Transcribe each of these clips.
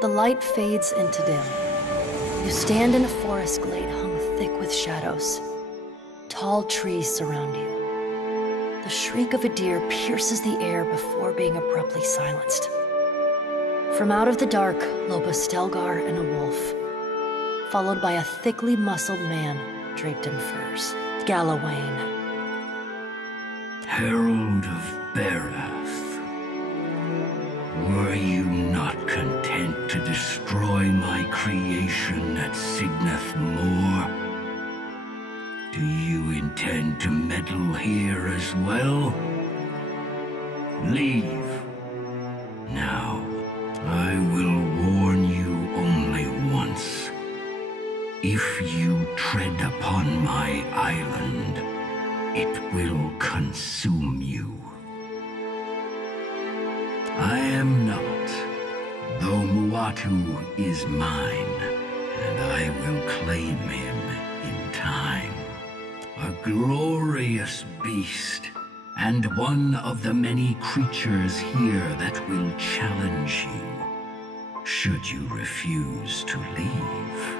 The light fades into dim. You stand in a forest glade hung thick with shadows. Tall trees surround you. The shriek of a deer pierces the air before being abruptly silenced. From out of the dark lope a Stelgar and a wolf, followed by a thickly muscled man draped in furs. Galawain. Herald of Barath, were you not content to destroy my creation at Signath Moor? Do you intend to meddle here as well? Leave. Now, I will warn you only once. If you tread upon my island, it will consume you. I am not, though Muatu is mine, and I will claim him in time. A glorious beast, and one of the many creatures here that will challenge you, should you refuse to leave.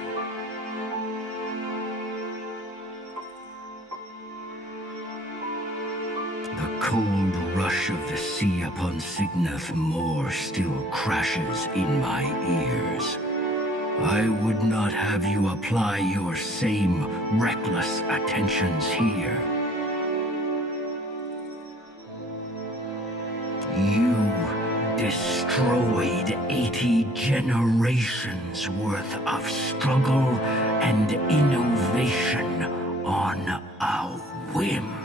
The cold rush of the sea upon Signath Moor still crashes in my ears. I would not have you apply your same reckless attentions here. You destroyed 80 generations worth of struggle and innovation on a whim.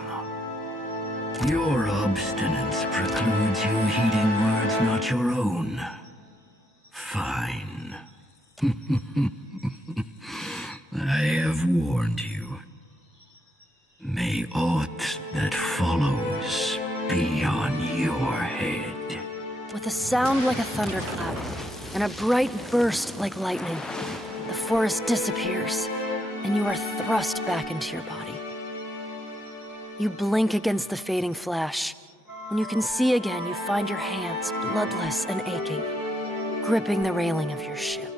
Your obstinance precludes you heeding words not your own. Fine. I have warned you. May aught that follows be on your head. With a sound like a thunderclap, and a bright burst like lightning, the forest disappears, and you are thrust back into your body. You blink against the fading flash. When you can see again, you find your hands bloodless and aching, gripping the railing of your ship.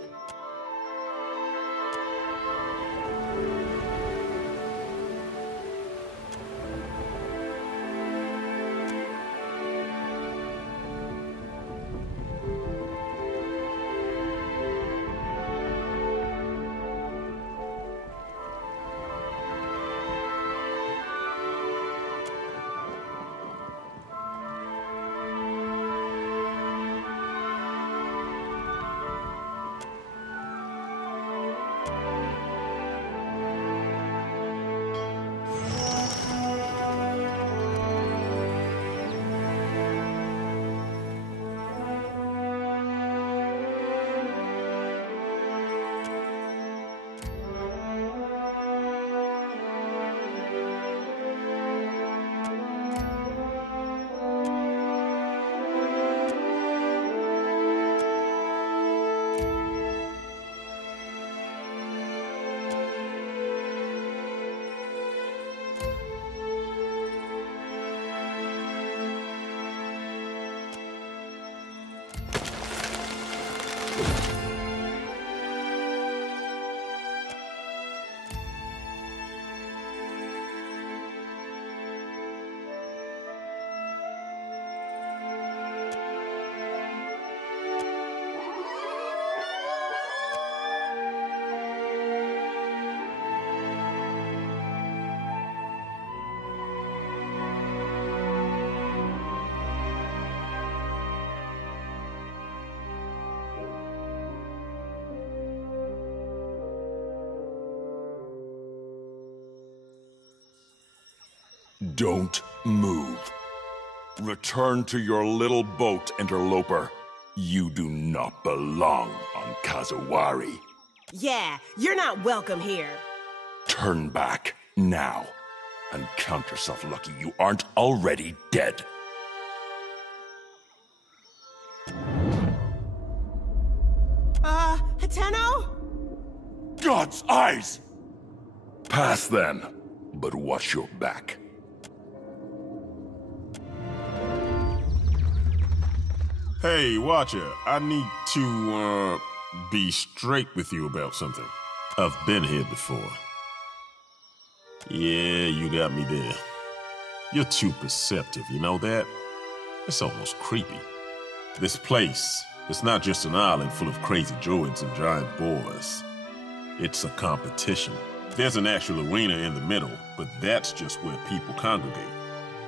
Don't move. Return to your little boat, interloper. You do not belong on Kazawari. Yeah, you're not welcome here. Turn back, now. And count yourself lucky you aren't already dead. Hateno? God's eyes! Pass then, but watch your back. Hey, Watcher, I need to, be straight with you about something. I've been here before. Yeah, you got me there. You're too perceptive, you know that? It's almost creepy. This place, it's not just an island full of crazy druids and giant boars. It's a competition. There's an actual arena in the middle, but that's just where people congregate.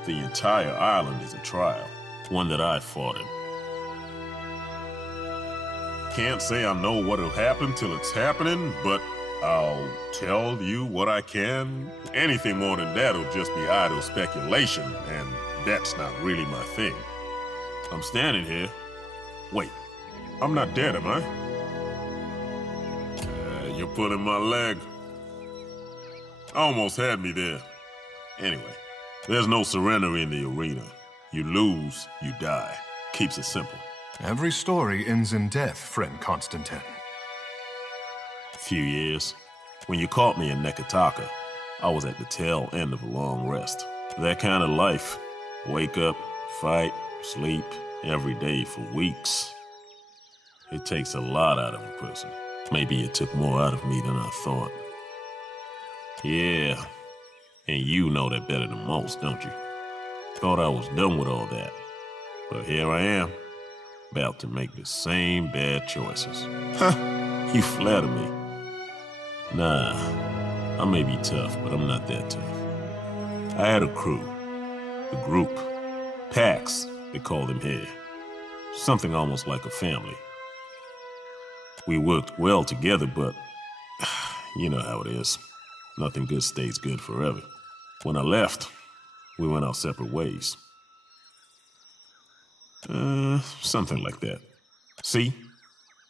The entire island is a trial, one that I fought in. Can't say I know what'll happen till it's happening, but I'll tell you what I can. Anything more than that'll just be idle speculation, and that's not really my thing. I'm standing here. Wait, I'm not dead, am I? You're pulling my leg. Almost had me there. Anyway, there's no surrender in the arena. You lose, you die. Keeps it simple. Every story ends in death, friend Constantine. Few years. When you caught me in Neketaka, I was at the tail end of a long rest. That kind of life. Wake up, fight, sleep, every day for weeks. It takes a lot out of a person. Maybe it took more out of me than I thought. Yeah, and you know that better than most, don't you? Thought I was done with all that. But here I am, about to make the same bad choices. Huh, you flatter me. Nah, I may be tough, but I'm not that tough. I had a crew, a group, packs, they call them here. Something almost like a family. We worked well together, but you know how it is. Nothing good stays good forever. When I left, we went our separate ways. Something like that. See,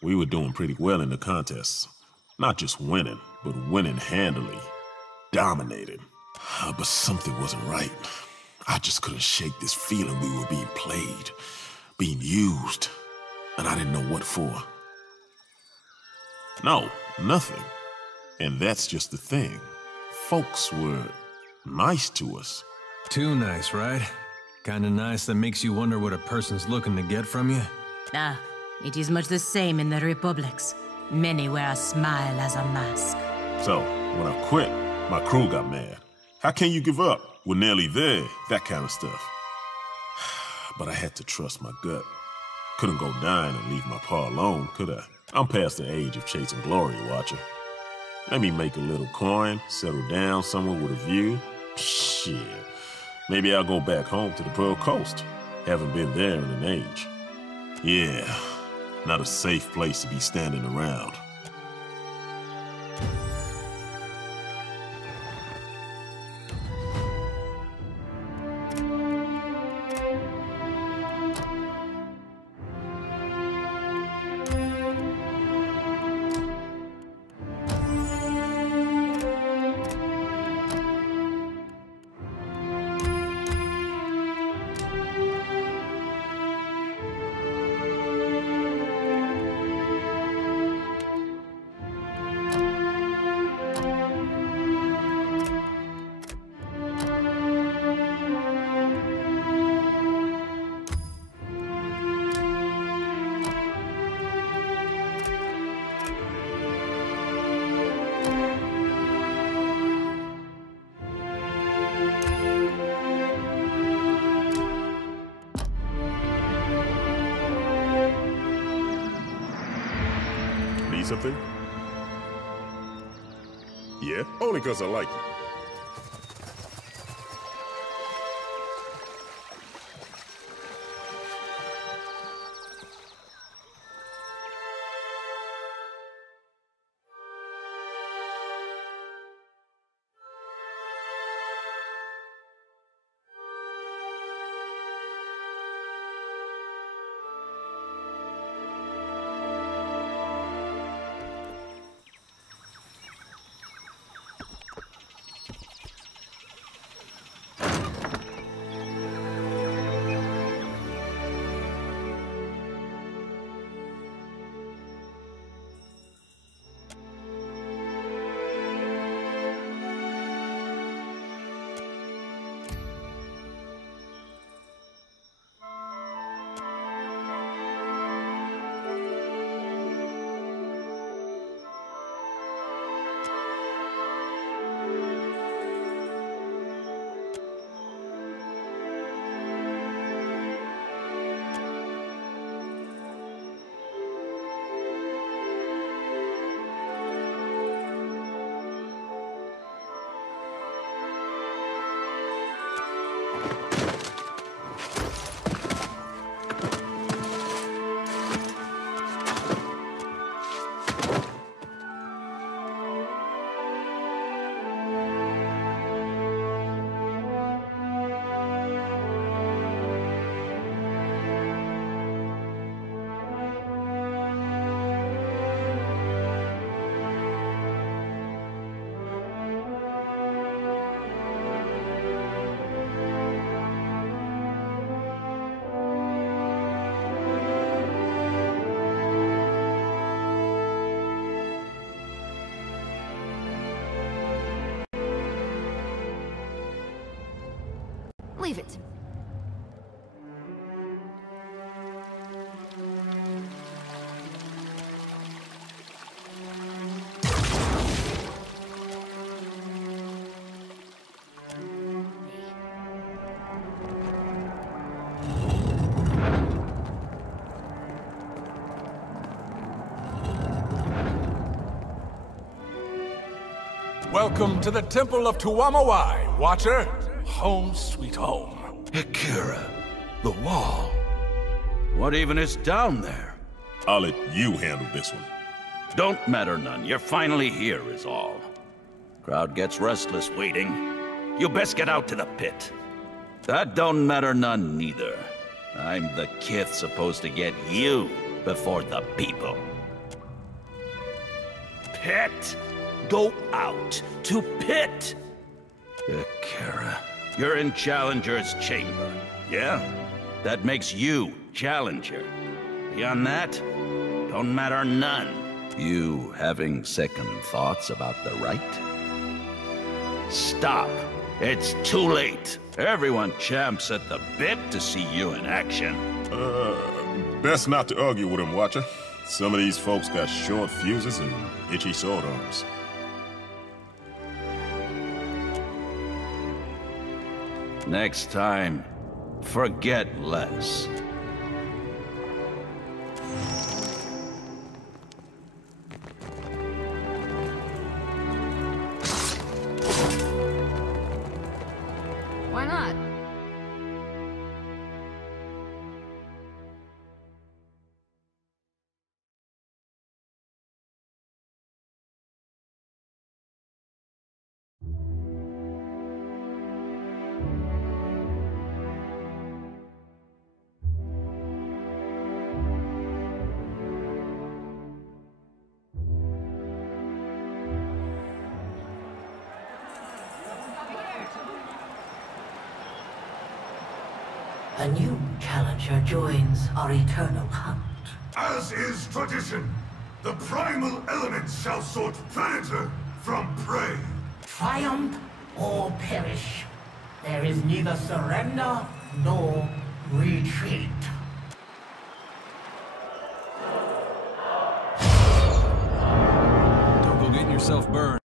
we were doing pretty well in the contests. Not just winning, but winning handily. Dominating. But something wasn't right. I just couldn't shake this feeling we were being played, being used, and I didn't know what for. No, nothing. And that's just the thing. Folks were nice to us. Too nice, right? Kinda nice that makes you wonder what a person's looking to get from you? Ah, it is much the same in the republics. Many wear a smile as a mask. So, when I quit, my crew got mad. How can you give up? We're nearly there, that kind of stuff. But I had to trust my gut. Couldn't go dying and leave my pa alone, could I? I'm past the age of chasing glory, Watcher. Let me make a little coin, settle down somewhere with a view. Shit. Maybe I'll go back home to the Pearl Coast. Haven't been there in an age. Yeah, not a safe place to be standing around. Something? Yeah, only 'cause I like you. Leave it to me. Welcome to the Temple of Tuamawai, Watcher. Home sweet home. Akira, the wall. What even is down there? I'll let you handle this one. Don't matter none. You're finally here is all. Crowd gets restless waiting. You best get out to the pit. That don't matter none neither. I'm the kith supposed to get you before the people. Pit? Go out to pit! Akira, you're in Challenger's chamber, yeah? That makes you Challenger. Beyond that, don't matter none. You having second thoughts about the right? Stop. It's too late. Everyone champs at the bit to see you in action. Best not to argue with him, Watcher. Some of these folks got short fuses and itchy sword arms. Next time, forget less. Why not? A new challenger joins our eternal hunt. As is tradition, the primal elements shall sort predator from prey. Triumph or perish. There is neither surrender nor retreat. Don't go getting yourself burned.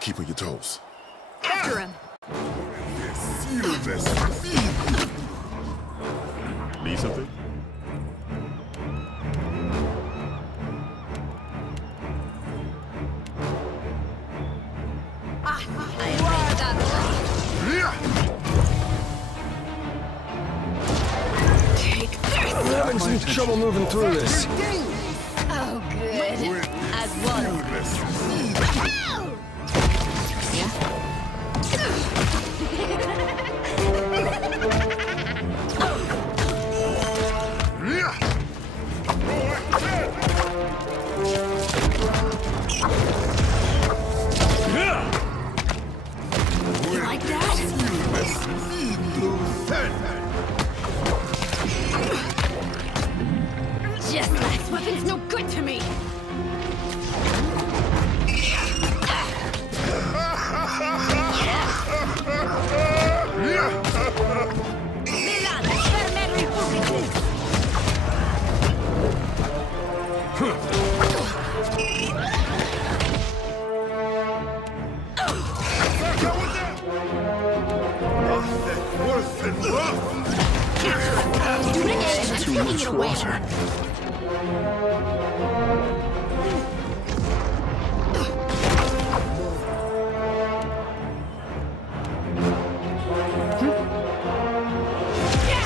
Keep on your toes. After him! Need something? I'm having some trouble moving through this. Oh, good. As one. You like that? Just that weapon's no good to me. Too much water.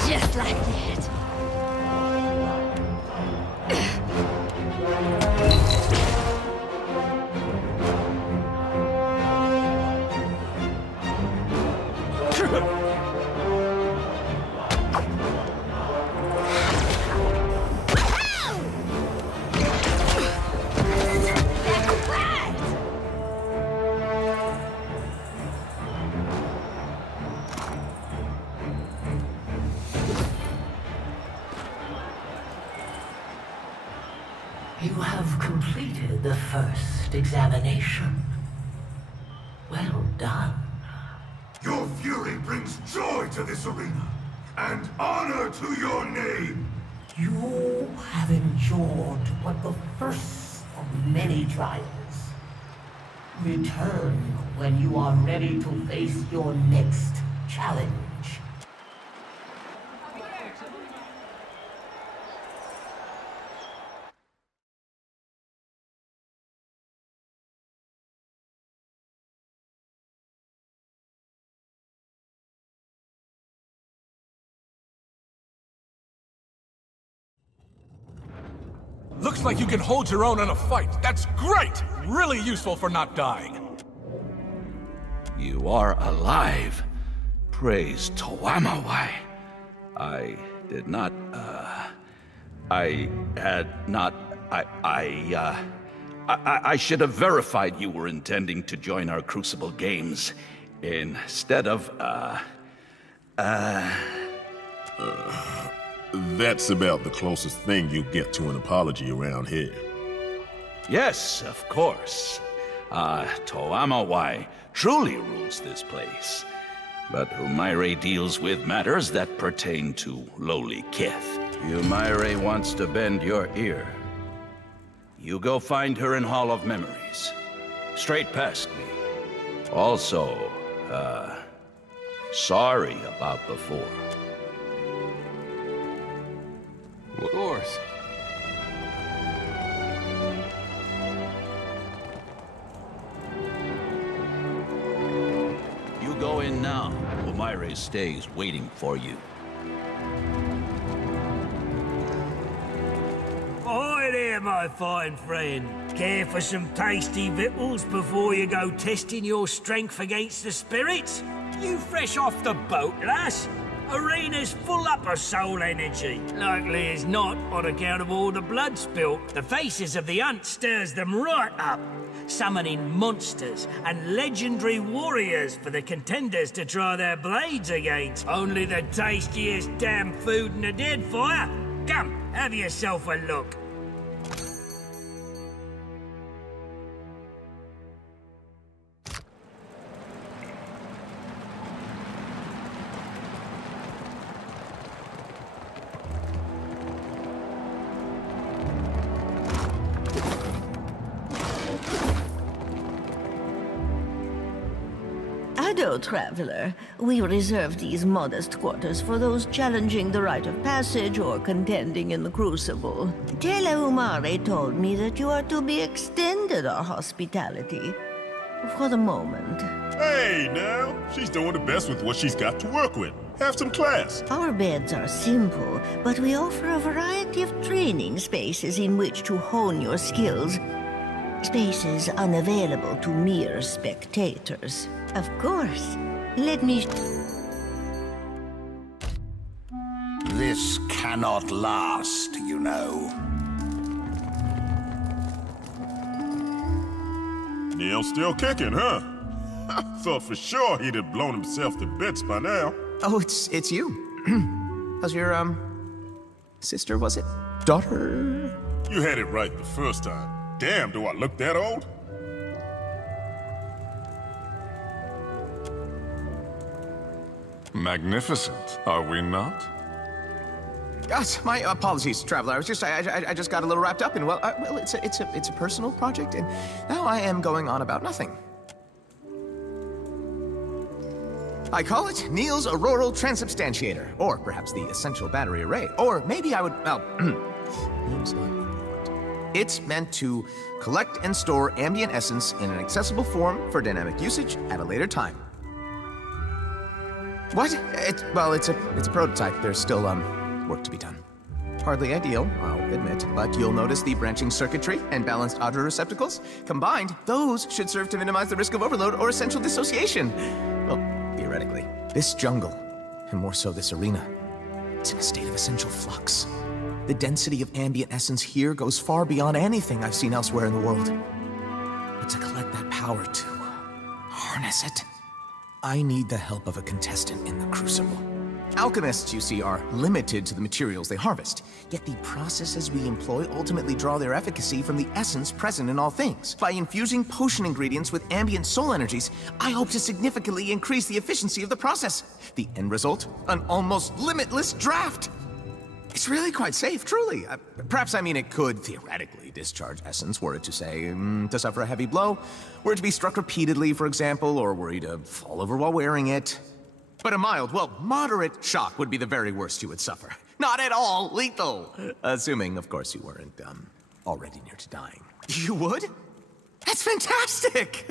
Just like that. You have completed the first examination. Well done. Your fury brings joy to this arena, and honor to your name. You have endured but the first of many trials. Return when you are ready to face your next challenge. Looks like you can hold your own in a fight. That's great! Really useful for not dying. You are alive. Praise Toamawai. I did not, I should have verified you were intending to join our Crucible Games instead of, That's about the closest thing you get to an apology around here. Yes, of course. Toamawai truly rules this place. But Humaire deals with matters that pertain to lowly kith. Humaire wants to bend your ear. You go find her in Hall of Memories. Straight past me. Also, sorry about before. Of course. You go in now. Humaire stays waiting for you. Hi there, my fine friend. Care for some tasty victuals before you go testing your strength against the spirits? You fresh off the boat, lass? Arena's full up of soul energy. Likely as not, on account of all the blood spilt. The faces of the hunt stirs them right up, summoning monsters and legendary warriors for the contenders to try their blades against. Only the tastiest damn food in the dead fire. Come, have yourself a look. Ado, traveler. We reserve these modest quarters for those challenging the rite of passage or contending in the Crucible. Tela Humaire told me that you are to be extended our hospitality. For the moment. Hey, now. She's doing the best with what she's got to work with. Have some class. Our beds are simple, but we offer a variety of training spaces in which to hone your skills. Spaces unavailable to mere spectators. Of course. Let me... This cannot last, you know. Neil's still kicking, huh? I thought for sure he'd have blown himself to bits by now. Oh, it's you. How's your, sister, was it? Daughter? You had it right the first time. Damn, do I look that old? Magnificent, are we not? Gosh, my apologies, traveler. I just got a little wrapped up in, well, it's a personal project, and now I am going on about nothing. I call it Neil's Auroral Transubstantiator, or perhaps the Essential Battery Array, or maybe I would, well, name's not important. It's meant to collect and store ambient essence in an accessible form for dynamic usage at a later time. What? Well, it's a prototype. There's still, work to be done. Hardly ideal, I'll admit, but you'll notice the branching circuitry and balanced audio receptacles. Combined, those should serve to minimize the risk of overload or essential dissociation. Well, theoretically. This jungle, and more so this arena, it's in a state of essential flux. The density of ambient essence here goes far beyond anything I've seen elsewhere in the world. But to collect that power, to harness it, I need the help of a contestant in the Crucible. Alchemists, you see, are limited to the materials they harvest. Yet the processes we employ ultimately draw their efficacy from the essence present in all things. By infusing potion ingredients with ambient soul energies, I hope to significantly increase the efficiency of the process. The end result? An almost limitless draft! It's really quite safe, truly. Perhaps, I mean, it could theoretically discharge essence were it to, say, to suffer a heavy blow, were it to be struck repeatedly, for example, or were you to fall over while wearing it. But a mild, well, moderate shock would be the very worst you would suffer. Not at all lethal! Assuming, of course, you weren't, already near to dying. You would? That's fantastic!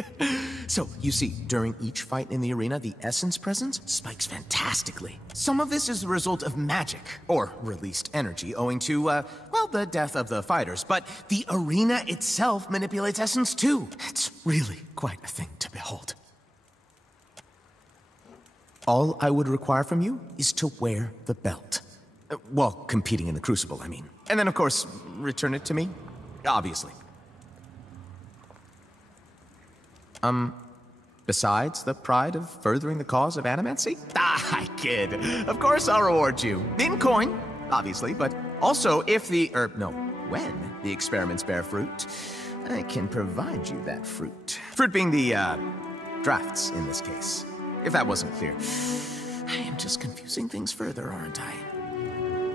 So, you see, during each fight in the arena, the essence presence spikes fantastically. Some of this is the result of magic, or released energy, owing to, well, the death of the fighters. But the arena itself manipulates essence too. It's really quite a thing to behold. All I would require from you is to wear the belt. Well, competing in the Crucible, I mean. And then, of course, return it to me, obviously. Besides the pride of furthering the cause of animancy? I kid. Of course I'll reward you. In coin, obviously, but also if when the experiments bear fruit, I can provide you that fruit. Fruit being the, drafts in this case. If that wasn't clear. I am just confusing things further, aren't I?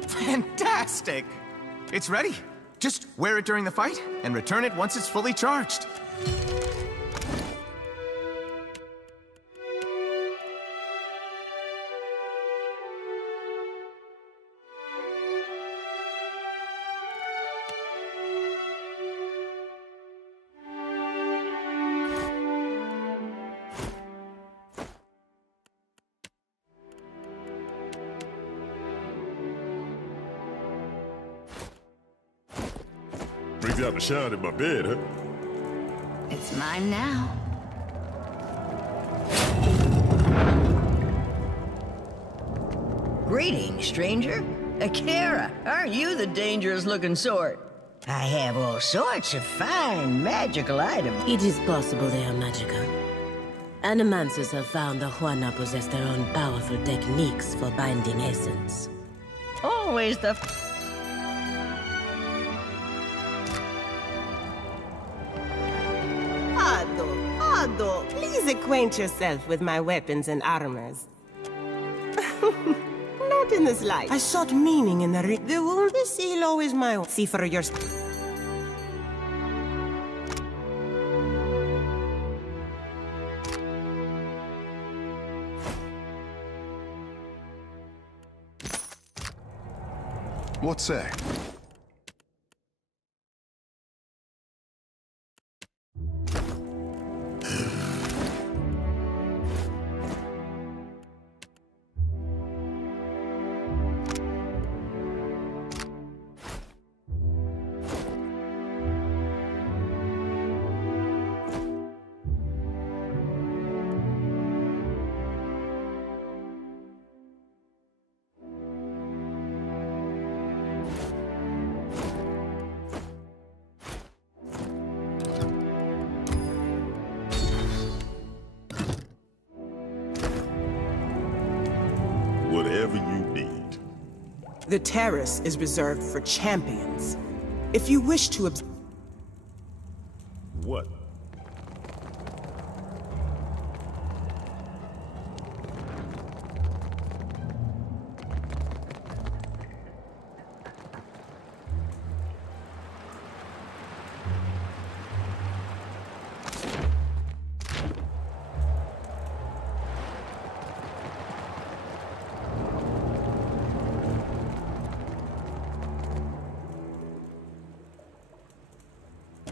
Fantastic! It's ready. Just wear it during the fight, and return it once it's fully charged. Brings out the shine in my bed, huh? It's mine now. Greetings, stranger. Akira, aren't you the dangerous-looking sort? I have all sorts of fine magical items. It is possible they are magical. Animancers have found the Huana possess their own powerful techniques for binding essence. Always the... Ado, please acquaint yourself with my weapons and armors. Not in this light. I sought meaning in the the wound. The seal is my own. See for yourself. What say? Whatever you need. The terrace is reserved for champions. If you wish to What?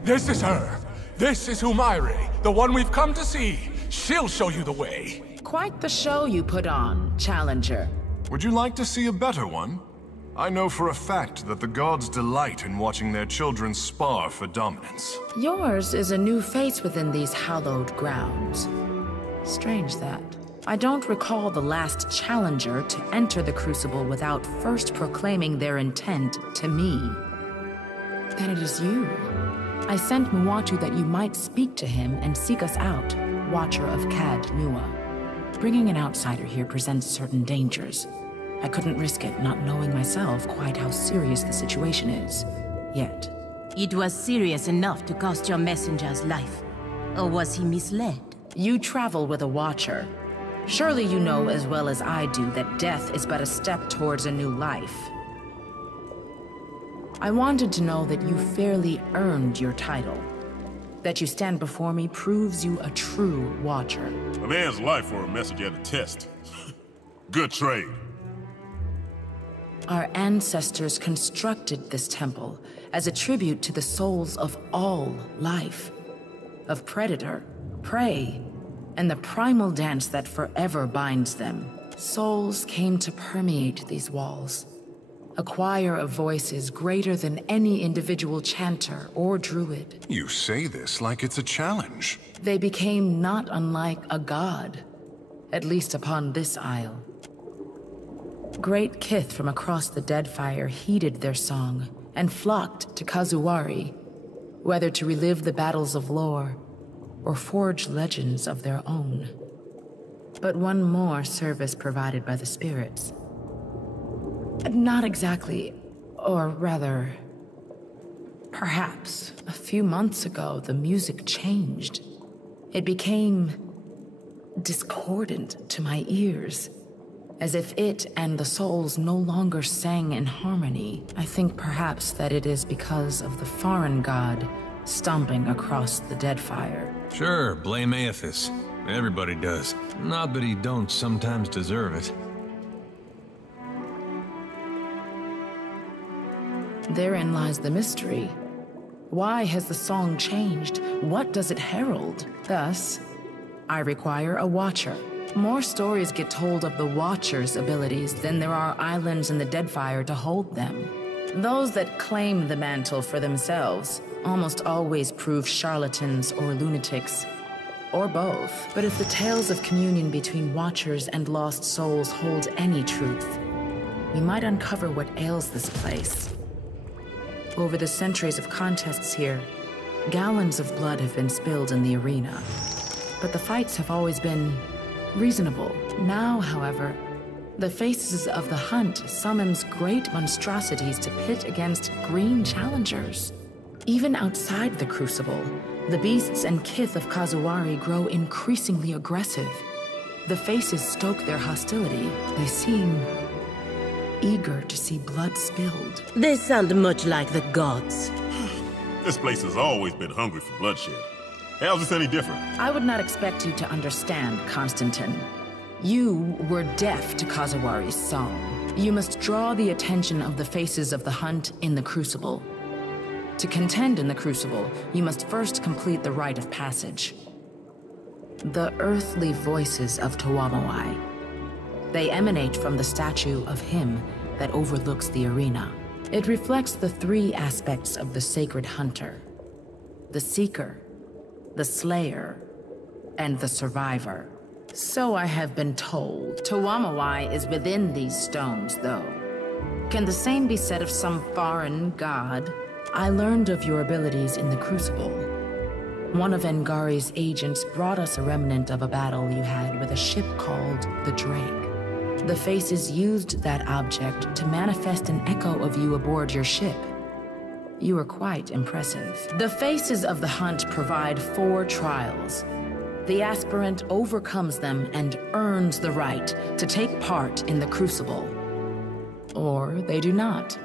This is her. This is Umaire, the one we've come to see. She'll show you the way. Quite the show you put on, Challenger. Would you like to see a better one? I know for a fact that the gods delight in watching their children spar for dominance. Yours is a new face within these hallowed grounds. Strange that. I don't recall the last Challenger to enter the Crucible without first proclaiming their intent to me. Then it is you. I sent Muatu that you might speak to him and seek us out, Watcher of Cad Nua. Bringing an outsider here presents certain dangers. I couldn't risk it, not knowing myself quite how serious the situation is. Yet. It was serious enough to cost your messenger's life. Or was he misled? You travel with a Watcher. Surely you know as well as I do that death is but a step towards a new life. I wanted to know that you fairly earned your title. That you stand before me proves you a true Watcher. A man's life for a message at a test. Good trade. Our ancestors constructed this temple as a tribute to the souls of all life. Of predator, prey, and the primal dance that forever binds them. Souls came to permeate these walls. A choir of voices greater than any individual chanter or druid. You say this like it's a challenge. They became not unlike a god, at least upon this isle. Great kith from across the Deadfire heeded their song and flocked to Kazuwari, whether to relive the battles of lore or forge legends of their own. But one more service provided by the spirits. Not exactly, or rather, perhaps a few months ago the music changed. It became discordant to my ears, as if it and the souls no longer sang in harmony. I think perhaps that it is because of the foreign god stomping across the Deadfire. Sure, blame Aethys. Everybody does. Not that he don't sometimes deserve it. Therein lies the mystery. Why has the song changed? What does it herald? Thus, I require a Watcher. More stories get told of the Watcher's abilities than there are islands in the Deadfire to hold them. Those that claim the mantle for themselves almost always prove charlatans or lunatics, or both. But if the tales of communion between Watchers and lost souls hold any truth, we might uncover what ails this place. Over the centuries of contests here, gallons of blood have been spilled in the arena. But the fights have always been reasonable. Now, however, the Faces of the Hunt summons great monstrosities to pit against green challengers. Even outside the Crucible, the beasts and kith of Kazuwari grow increasingly aggressive. The Faces stoke their hostility. They seem eager to see blood spilled. They sound much like the gods. This place has always been hungry for bloodshed. How's this any different? I would not expect you to understand, Constantine. You were deaf to Kazuwari's song. You must draw the attention of the Faces of the Hunt in the Crucible. To contend in the Crucible, you must first complete the rite of passage. The earthly voices of Tuwamawai. They emanate from the statue of him that overlooks the arena. It reflects the three aspects of the sacred hunter: the seeker, the slayer, and the survivor. So I have been told. Tuwamawai is within these stones, though. Can the same be said of some foreign god? I learned of your abilities in the Crucible. One of Engari's agents brought us a remnant of a battle you had with a ship called the Drake. The Faces used that object to manifest an echo of you aboard your ship. You are quite impressive. The Faces of the Hunt provide 4 trials. The aspirant overcomes them and earns the right to take part in the Crucible. Or they do not.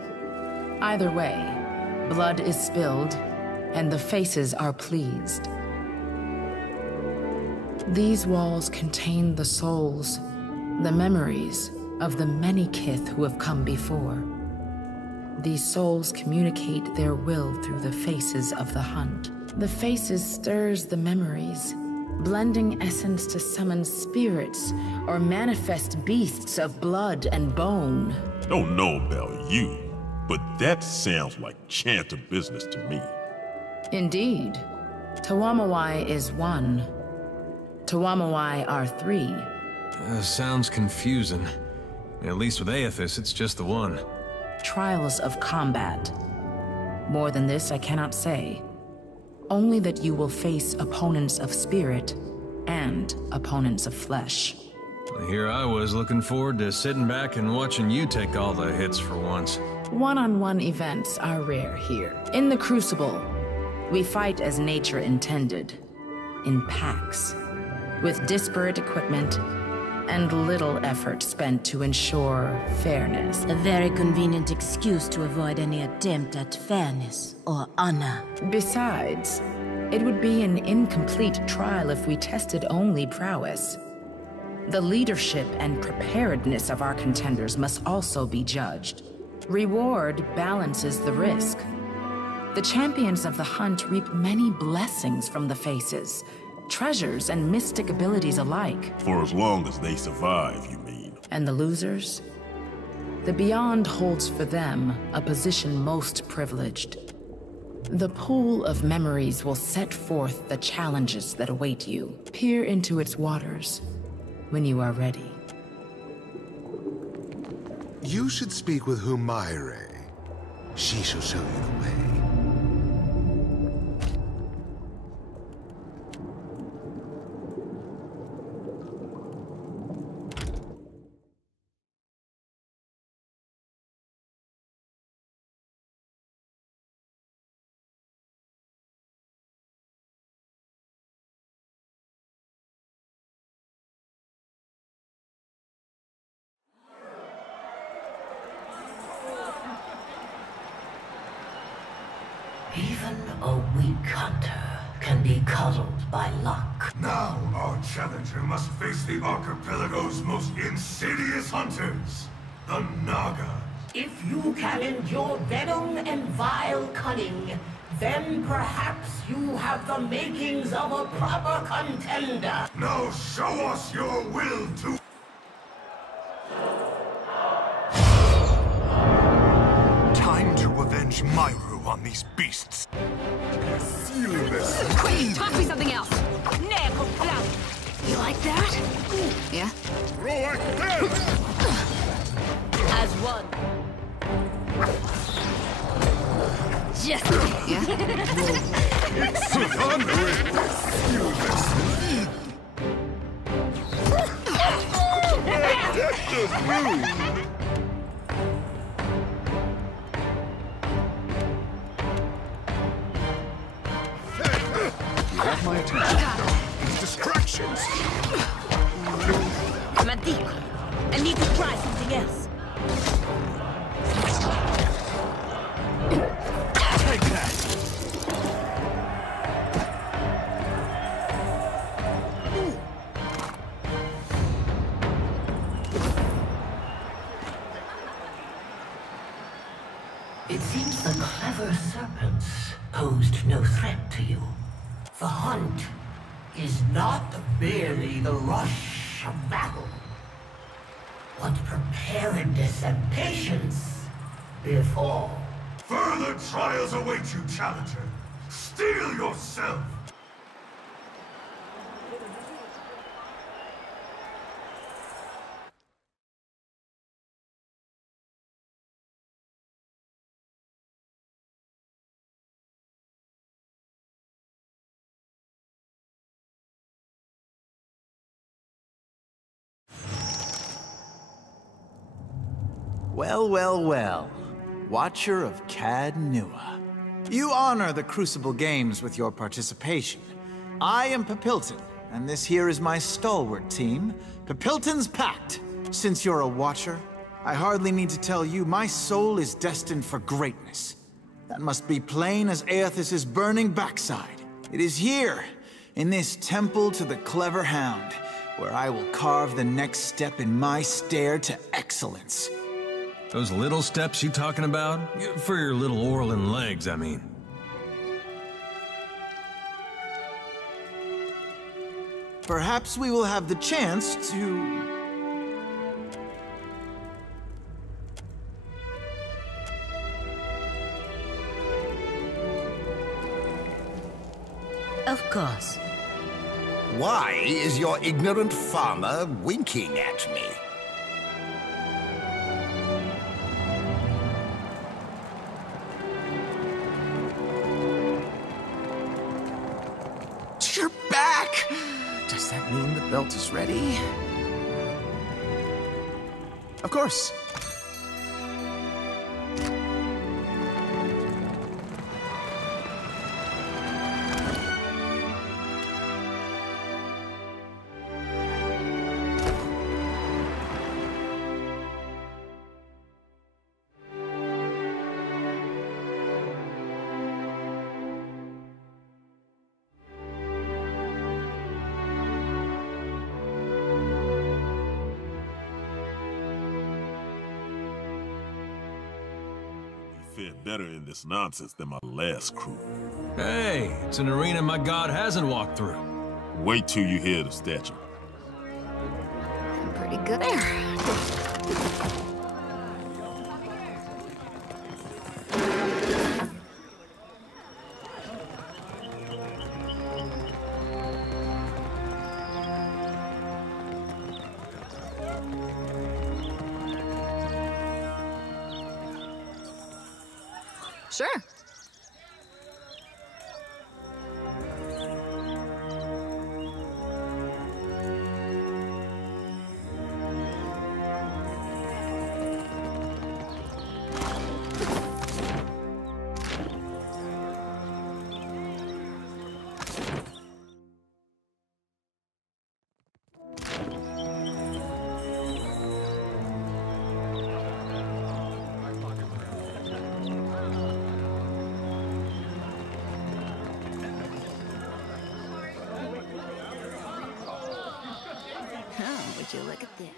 Either way, blood is spilled, and the Faces are pleased. These walls contain the souls, the memories of the many kith who have come before. These souls communicate their will through the Faces of the Hunt. The Faces stirs the memories, blending essence to summon spirits or manifest beasts of blood and bone. Don't know about you, but that sounds like chanter business to me. Indeed. Tuwamawai is 1. Tuwamawai are 3. Sounds confusing. At least with Aethys, it's just the one. Trials of combat. More than this, I cannot say. Only that you will face opponents of spirit and opponents of flesh. Here I was looking forward to sitting back and watching you take all the hits for once. One-on-one events are rare here. In the Crucible, we fight as nature intended, in packs, with disparate equipment and little effort spent to ensure fairness. A very convenient excuse to avoid any attempt at fairness or honor. Besides, it would be an incomplete trial if we tested only prowess. The leadership and preparedness of our contenders must also be judged. Reward balances the risk. The champions of the hunt reap many blessings from the faces, treasures and mystic abilities alike. For as long as they survive, you mean? And the losers? The Beyond holds for them a position most privileged. The pool of memories will set forth the challenges that await you. Peer into its waters when you are ready. You should speak with Humaire. She shall show you the way. Even a weak hunter can be coddled by luck. Now our challenger must face the archipelago's most insidious hunters, the Naga. If you can endure venom and vile cunning, then perhaps you have the makings of a proper contender. Now show us your will to... Time to avenge Myru on these beasts. Quick, toss me something else. You like that? Yeah? Roll like this! As one. Just yeah? It's thundering! That just moved! You have my attention. These distractions! Madico, I need to try something else. Take that! It seems the clever serpents posed no threat to you. The hunt is not merely the rush of battle, but preparedness and patience before. Further trials await you, challenger. Steel yourself! Well, well, well. Watcher of Caed Nua. You honor the Crucible Games with your participation. I am Papilton, and this here is my stalwart team, Papilton's Pact. Since you're a Watcher, I hardly need to tell you my soul is destined for greatness. That must be plain as Aethys' burning backside. It is here, in this temple to the clever hound, where I will carve the next step in my stair to excellence. Those little steps you talking about? For your little Orlan legs, I mean. Perhaps we will have the chance to... Of course. Why is your ignorant farmer winking at me? You're back! Does that mean the belt is ready? Of course. Fared better in this nonsense than my last crew. Hey, it's an arena my god hasn't walked through. Wait till you hear the statue. I'm pretty good there. Sure. Would you look at this?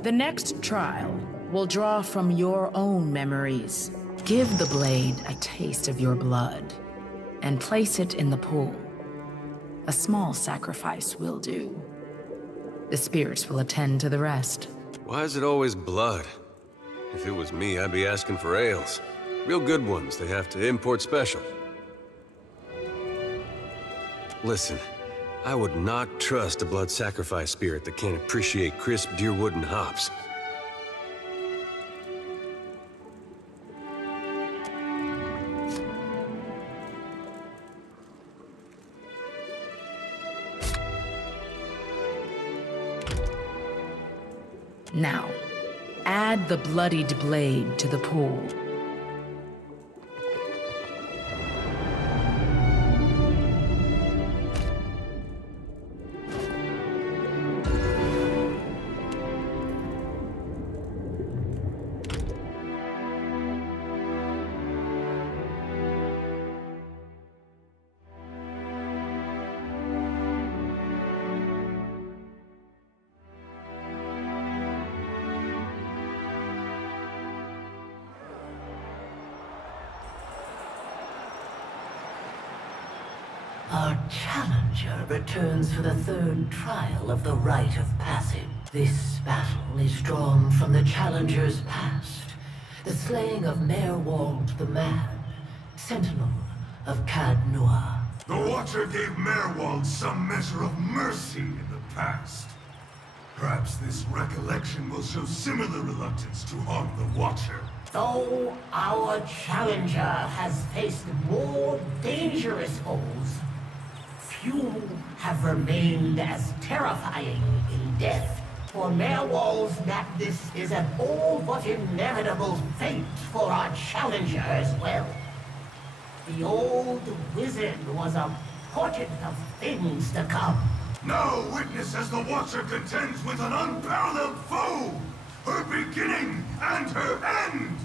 The next trial will draw from your own memories. Give the blade a taste of your blood and place it in the pool. A small sacrifice will do. The spirits will attend to the rest. Why is it always blood? If it was me, I'd be asking for ales. Real good ones they have to import special. Listen, I would not trust a blood sacrifice spirit that can't appreciate crisp deerwood and hops. Now, add the bloodied blade to the pool. Our challenger returns for the third trial of the Rite of Passage. This battle is drawn from the challenger's past. The slaying of Merwald the Mad, Sentinel of Cad Nua. The Watcher gave Merwald some measure of mercy in the past. Perhaps this recollection will show similar reluctance to harm the Watcher. Though our challenger has faced more dangerous foes, few have remained as terrifying in death. For Merwald's madness is an all but inevitable fate for our challenger as well. The old wizard was a portent of things to come. Now witness as the Watcher contends with an unparalleled foe! Her beginning and her end!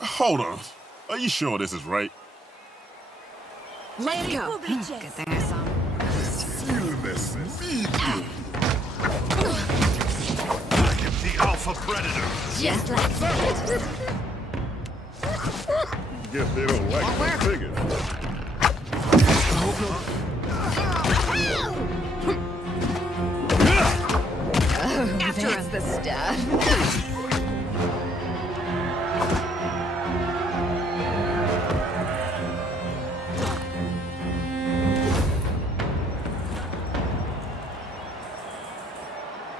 Hold on. Are you sure this is right? Let's go. Good thing I saw him. Feel this immediately. I am the Alpha Predator. Just like that. Guess they don't like my figure. After us the stab.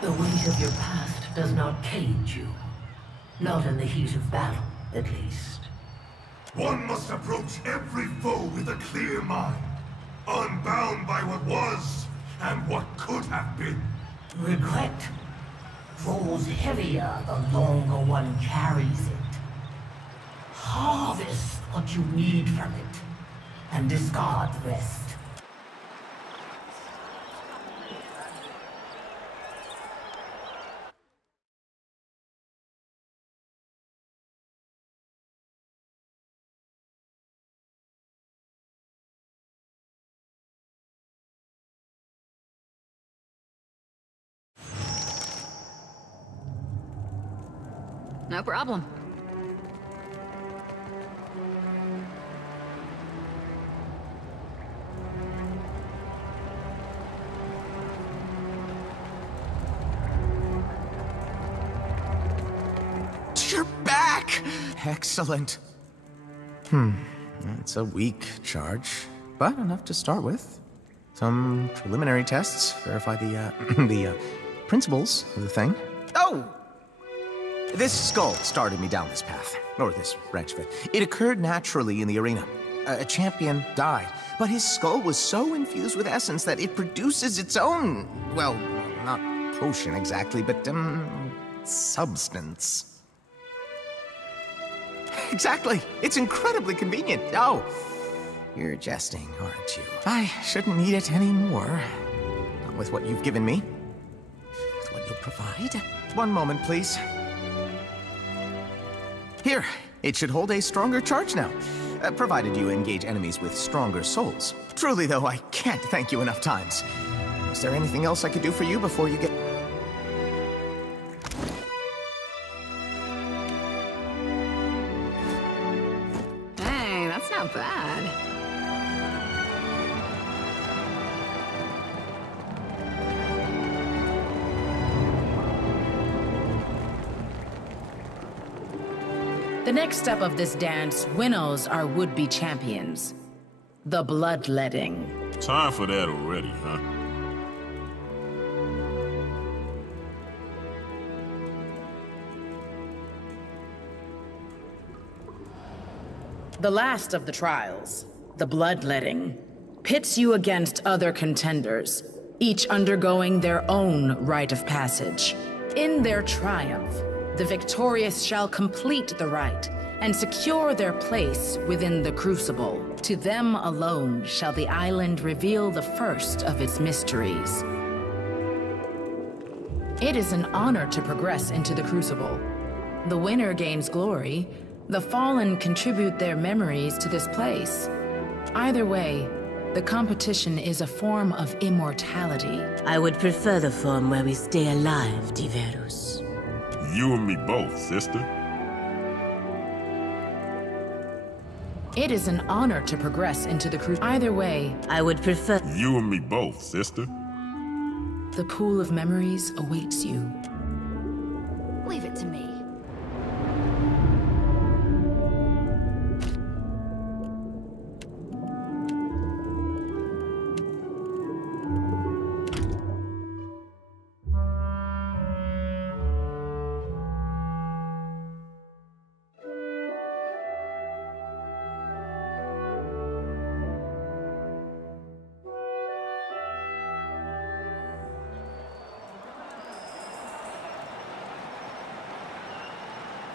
The weight of your past does not cage you. Not in the heat of battle, at least. One must approach every foe with a clear mind, unbound by what was and what could have been. Regret grows heavier the longer one carries it. Harvest what you need from it, and discard the rest. No problem. You're back! Excellent. It's a weak charge, but enough to start with. Some preliminary tests verify the, the principles of the thing. Oh! This skull started me down this path, or this branch of it. It occurred naturally in the arena. A champion died, but his skull was so infused with essence that it produces its own, well, not potion exactly, but, substance. Exactly. It's incredibly convenient. Oh, you're jesting, aren't you? I shouldn't need it anymore. Not with what you've given me. With what you'll provide. One moment, please. Here, it should hold a stronger charge now, provided you engage enemies with stronger souls. Truly, though, I can't thank you enough times. Is there anything else I could do for you before you get... Hey, that's not bad. The next step of this dance winnows our would-be champions. The bloodletting. Time for that already, huh? The last of the trials, the bloodletting, pits you against other contenders, each undergoing their own rite of passage. In their triumph, the victorious shall complete the rite and secure their place within the Crucible. To them alone shall the island reveal the first of its mysteries. It is an honor to progress into the Crucible. The winner gains glory, the fallen contribute their memories to this place. Either way, The competition is a form of immortality. I would prefer the form where we stay alive, Diverus. You and me both, sister. It is an honor to progress into the Crucible. Either way, I would prefer... You and me both, sister. The pool of memories awaits you. Leave it to me.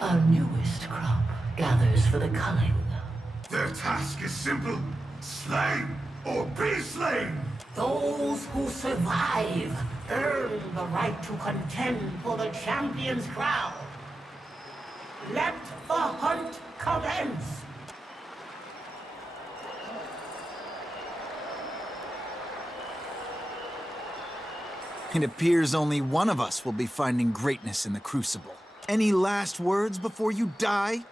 Our newest crop gathers for the culling. Their task is simple. Slay or be slain. Those who survive earn the right to contend for the champion's crown. Let the hunt commence. It appears only one of us will be finding greatness in the Crucible. Any last words before you die?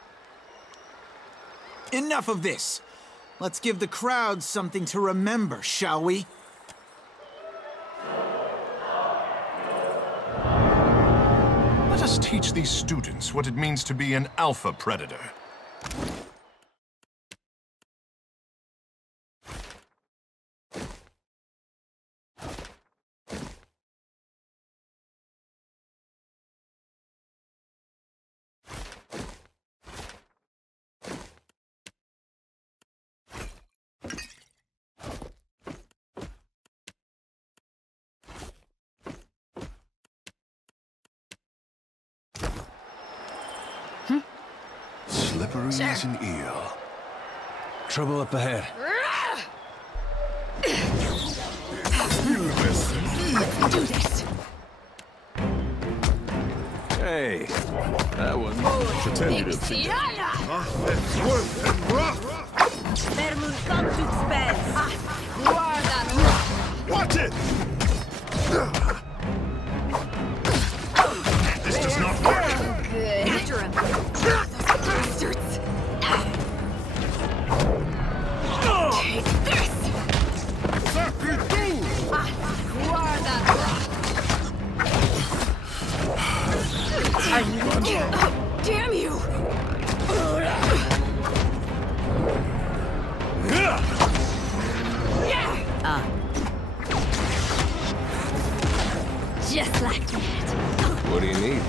Enough of this! Let's give the crowd something to remember, shall we? Let us teach these students what it means to be an alpha predator. Slippery as an eel. Trouble up ahead. Let's do this. Hey, that was Fixiana! Vermund Conduct spells. Guarda! Watch it! This does not work. Good. After him. Bastards. Take this. Oh, damn you! Just like that. What do you need?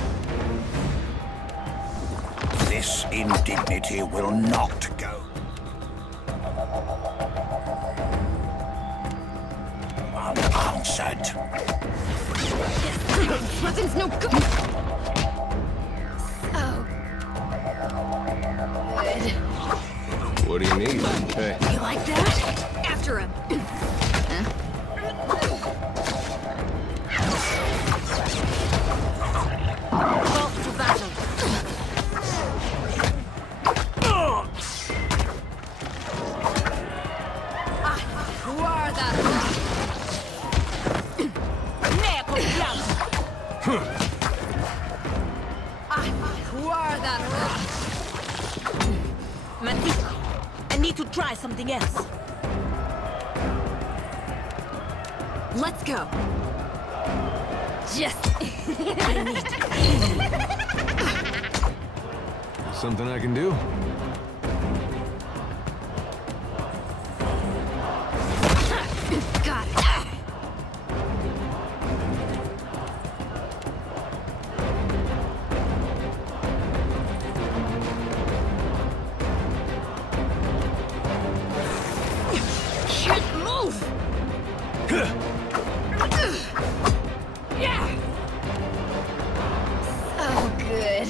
This indignity will not go. Unanswered. Nothing's no good. So good. What do you need? Hey. You like that? After him. Call to battle. Guarda! Neco Guarda! Mantico, I need to try something else. Let's go. Just... I need... Something I can do? Got it. Can't move. Yeah. So good.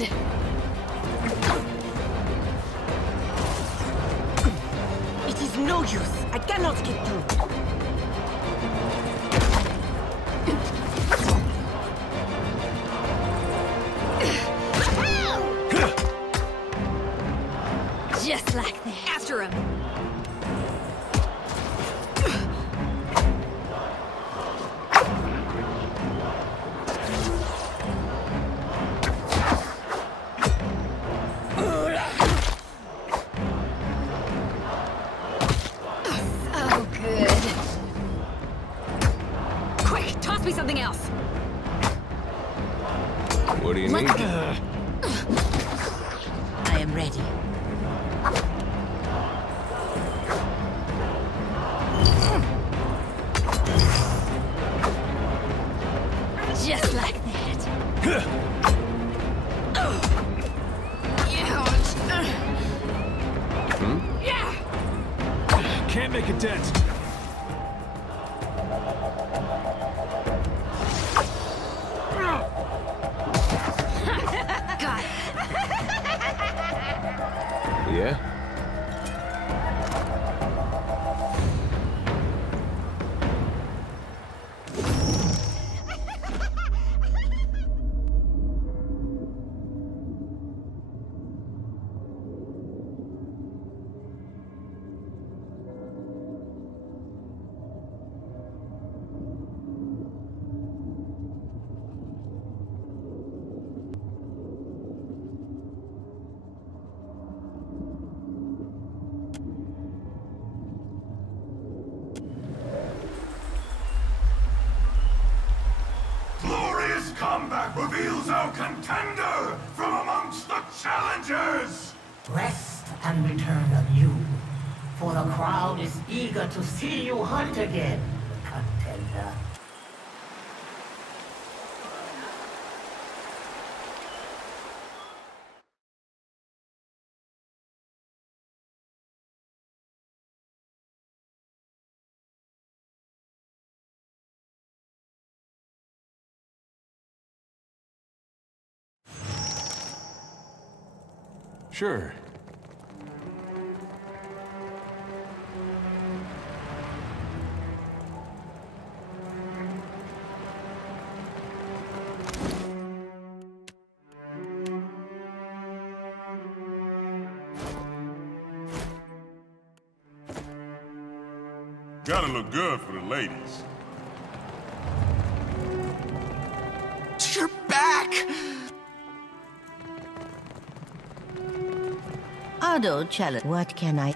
It is no use. I cannot get through. Just like that. After him. I am ready. Just like that. Can't make a dent. Got it. Yeah? Combat reveals our contender from amongst the challengers! Rest and return anew, for the crowd is eager to see you hunt again, contender. Sure. Gotta look good for the ladies. You're back! Auto challenge. What can I?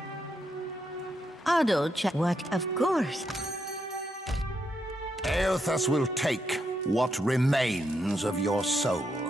Auto challenge. What? Of course. Eothas will take what remains of your soul.